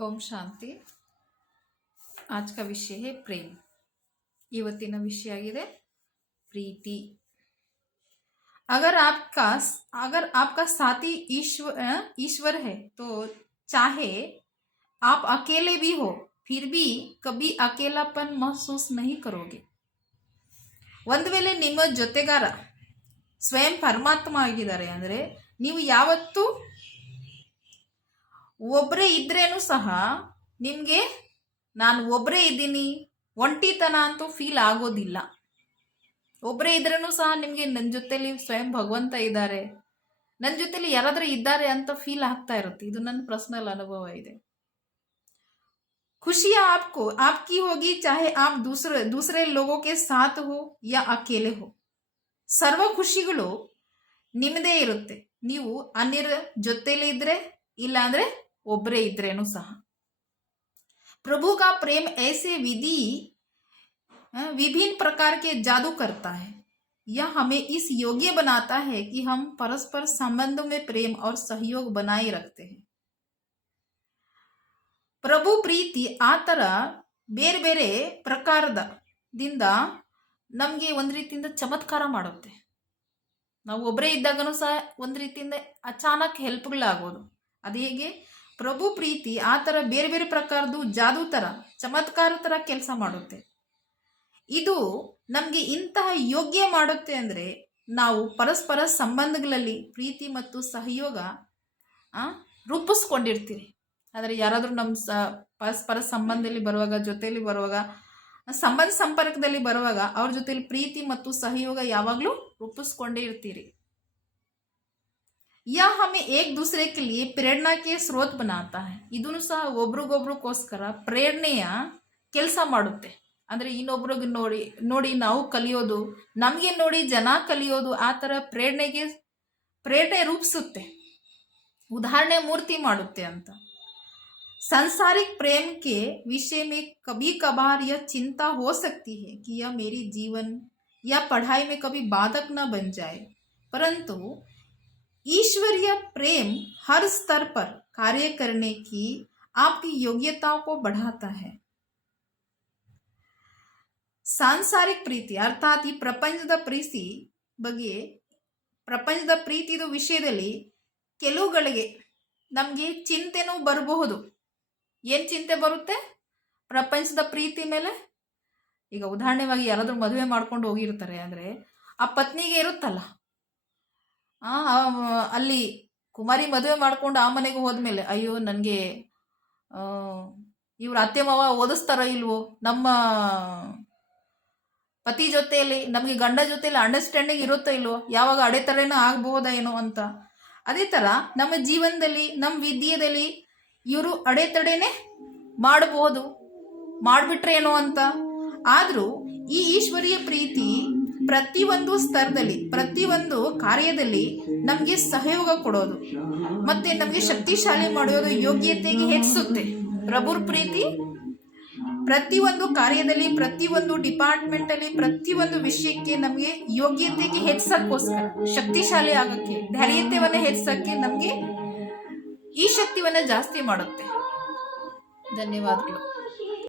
ओम शांति। आज का विषय है प्रेम। ಇವತ್ತಿನ ವಿಷಯ ಆಗಿದೆ प्रीति। अगर आपका साथी ईश्वर है तो चाहे आप अकेले भी हो फिर भी कभी अकेलापन महसूस नहीं करोगे। ಒಂದು ವೇಳೆ ನಿಮ್ಮ ಜೊತೆಗಾರ ಸ್ವಯಂ ಪರಮಾತ್ಮ ಆಗಿದ್ದಾರೆ ಅಂದರೆ ನೀವು ಯಾವತ್ತೂ ಒಬ್ಬರೇ ಇದ್ರೇನು ಸಹ ನಿಮಗೆ ನಾನು ಒಬ್ಬರೇ ಇದ್ದೀನಿ ಒಂಟಿತನ ಅಂತೂ ಫೀಲ್ ಆಗೋದಿಲ್ಲ। ಒಬ್ಬರೇ ಇದ್ರೂ ಸಹ ನಿಮಗೆ ನನ್ನ ಜೊತೆಲಿ ಸ್ವಯಂ ಭಗವಂತ ಇದ್ದಾರೆ, ನನ್ನ ಜೊತೆಲಿ ಯಾರಾದರೂ ಇದ್ದಾರೆ ಅಂತ ಫೀಲ್ ಆಗ್ತಾ ಇರುತ್ತೆ। ಇದು ನನ್ನ ಪರ್ಸನಲ್ ಅನುಭವ ಇದೆ। खुशियां आपकी होगी चाहे आप दूसरे लोगों के साथ हो या अकेले हो। ಸರ್ವ ಖುಷಿಗಳು ನಿಮ್ಮದೇ ಇರುತ್ತೆ, ನೀವು ಅನ್ಯರ ಜೊತೆಲಿ ಇದ್ರೆ ಇಲ್ಲ ಅಂದ್ರೆ ಒಬ್ಬರೇ ಇದ್ರೇನು ಸಹ। प्रभु का प्रेम ऐसे विभिन्न प्रकार के जादू करता है। यह हमें इस योग्य बनाता है कि हम परस्पर संबंधों में प्रेम और सहयोग बनाए रखते हैं। प्रभु प्रीति आ ತರ ಬೇರೆ ಬೇರೆ ಪ್ರಕಾರದಿಂದ ನಮಗೆ ಒಂದು ರೀತಿಯಿಂದ ಚಮತ್ಕಾರ ಮಾಡುತ್ತೆ। ನಾವು ಒಬ್ಬರೇ ಇದ್ದಾಗನೂ ಸಹ ಒಂದು ರೀತಿಯಿಂದ ಅಚಾನಕ್ ಹೆಲ್ಪ್ಗಳಾಗೋದು। ಅದು ಹೇಗೆ ಪ್ರಭು ಪ್ರೀತಿ ಆ ಥರ ಬೇರೆ ಬೇರೆ ಪ್ರಕಾರದ್ದು ಜಾದೂ ಥರ ಚಮತ್ಕಾರ ಥರ ಕೆಲಸ ಮಾಡುತ್ತೆ। ಇದು ನಮಗೆ ಇಂತಹ ಯೋಗ್ಯ ಮಾಡುತ್ತೆ ಅಂದರೆ ನಾವು ಪರಸ್ಪರ ಸಂಬಂಧಗಳಲ್ಲಿ ಪ್ರೀತಿ ಮತ್ತು ಸಹಯೋಗ ರೂಪಿಸ್ಕೊಂಡಿರ್ತೀವಿ। ಆದರೆ ಯಾರಾದರೂ ನಮ್ಮ ಪರಸ್ಪರ ಸಂಬಂಧದಲ್ಲಿ ಬರುವಾಗ, ಜೊತೆಯಲ್ಲಿ ಬರುವಾಗ, ಸಂಪರ್ಕದಲ್ಲಿ ಬರುವಾಗ ಅವ್ರ ಜೊತೆಲಿ ಪ್ರೀತಿ ಮತ್ತು ಸಹಯೋಗ ಯಾವಾಗಲೂ ರೂಪಿಸ್ಕೊಂಡೇ ಇರ್ತೀರಿ। यह हमें एक दूसरे के लिए प्रेरणा के स्रोत बनाता है। ಇದನ್ನು ಸಹ ಒಬ್ರಿಗೊಬ್ರಿಗೋಸ್ಕರ ಪ್ರೇರಣೆಯ ಕೆಲಸ ಮಾಡುತ್ತೆ। ಅಂದರೆ ಇನ್ನೊಬ್ರಿಗೆ ನೋಡಿ ನಾವು ಕಲಿಯೋದು, ನಮಗೆ ನೋಡಿ ಜನ ಕಲಿಯೋದು, ಆ ಥರ ಪ್ರೇರಣೆ ರೂಪಿಸುತ್ತೆ, ಉದಾಹರಣೆ ಮೂರ್ತಿ ಮಾಡುತ್ತೆ ಅಂತ। सांसारिक प्रेम के विषय में कभी कभार यह चिंता हो सकती है कि यह मेरी जीवन या पढ़ाई में कभी बाधक न बन जाए, परंतु ईश्वरीय प्रेम हर स्तर पर कार्य करने की आपकी योग्यताओं को बढ़ाता है। सांसारिक प्रीति अर्थात ಈ ಪ್ರಪಂಚದ ಪ್ರೀತಿಯ ವಿಷಯದಲ್ಲಿ ಕೆಲವುಗಳಿಗೆ ನಮಗೆ ಚಿಂತೆನೂ ಬರಬಹುದು। ಏನು ಚಿಂತೆ ಬರುತ್ತೆ ಪ್ರಪಂಚದ ಪ್ರೀತಿ ಮೇಲೆ? ಈಗ ಉದಾಹರಣೆವಾಗಿ ಯಾರಾದರೂ ಮದುವೆ ಮಾಡ್ಕೊಂಡು ಹೋಗಿರ್ತಾರೆ ಅಂದರೆ ಆ ಪತ್ನಿಗೆ ಇರುತ್ತಲ್ಲ, ಅಲ್ಲಿ ಕುಮಾರಿ ಮದುವೆ ಮಾಡ್ಕೊಂಡು ಆ ಮನೆಗೆ ಹೋದ್ಮೇಲೆ ಅಯ್ಯೋ ನನಗೆ ಇವ್ರ ಅತ್ತೆ ಮಾವ ಓದಿಸ್ತಾರ ಇಲ್ವೋ, ನಮ್ಮ ಪತಿ ಜೊತೆಯಲ್ಲಿ ನಮಗೆ ಗಂಡ ಜೊತೆಯಲ್ಲಿ ಅಂಡರ್ಸ್ಟ್ಯಾಂಡಿಂಗ್ ಇರುತ್ತೋ ಇಲ್ವೋ, ಯಾವಾಗ ಅಡೆತಡೆನೂ ಆಗಬಹುದಾ ಏನೋ ಅಂತ। ಅದೇ ಥರ ನಮ್ಮ ಜೀವನದಲ್ಲಿ, ನಮ್ಮ ವಿದ್ಯೆಯಲ್ಲಿ ಇವರು ಅಡೆತಡೆನೇ ಮಾಡಬಹುದು, ಮಾಡಿಬಿಟ್ರೆ ಏನೋ ಅಂತ। ಆದರೂ ಈ ಈಶ್ವರೀಯ ಪ್ರೀತಿ ಪ್ರತಿಯೊಂದು ಸ್ತರದಲ್ಲಿ, ಪ್ರತಿಯೊಂದು ಕಾರ್ಯದಲ್ಲಿ ನಮಗೆ ಸಹಯೋಗ ಕೊಡೋದು ಮತ್ತೆ ನಮಗೆ ಶಕ್ತಿಶಾಲಿ ಮಾಡೋದು, ಯೋಗ್ಯತೆಗೆ ಹೆಚ್ಚಿಸುತ್ತೆ। ಪ್ರಭುರ ಪ್ರೀತಿ ಪ್ರತಿಯೊಂದು ಕಾರ್ಯದಲ್ಲಿ, ಪ್ರತಿಯೊಂದು ಡಿಪಾರ್ಟ್ಮೆಂಟಲ್ಲಿ, ಪ್ರತಿಯೊಂದು ವಿಷಯಕ್ಕೆ ನಮಗೆ ಯೋಗ್ಯತೆಗೆ ಹೆಚ್ಚಿಸೋಕ್ಕೋಸ್ಕರ, ಶಕ್ತಿಶಾಲಿ ಆಗೋಕ್ಕೆ, ಧೈರ್ಯತೆಯನ್ನು ಹೆಚ್ಚಿಸೋಕ್ಕೆ ನಮಗೆ ಈ ಶಕ್ತಿಯನ್ನು ಜಾಸ್ತಿ ಮಾಡುತ್ತೆ। ಧನ್ಯವಾದಗಳು।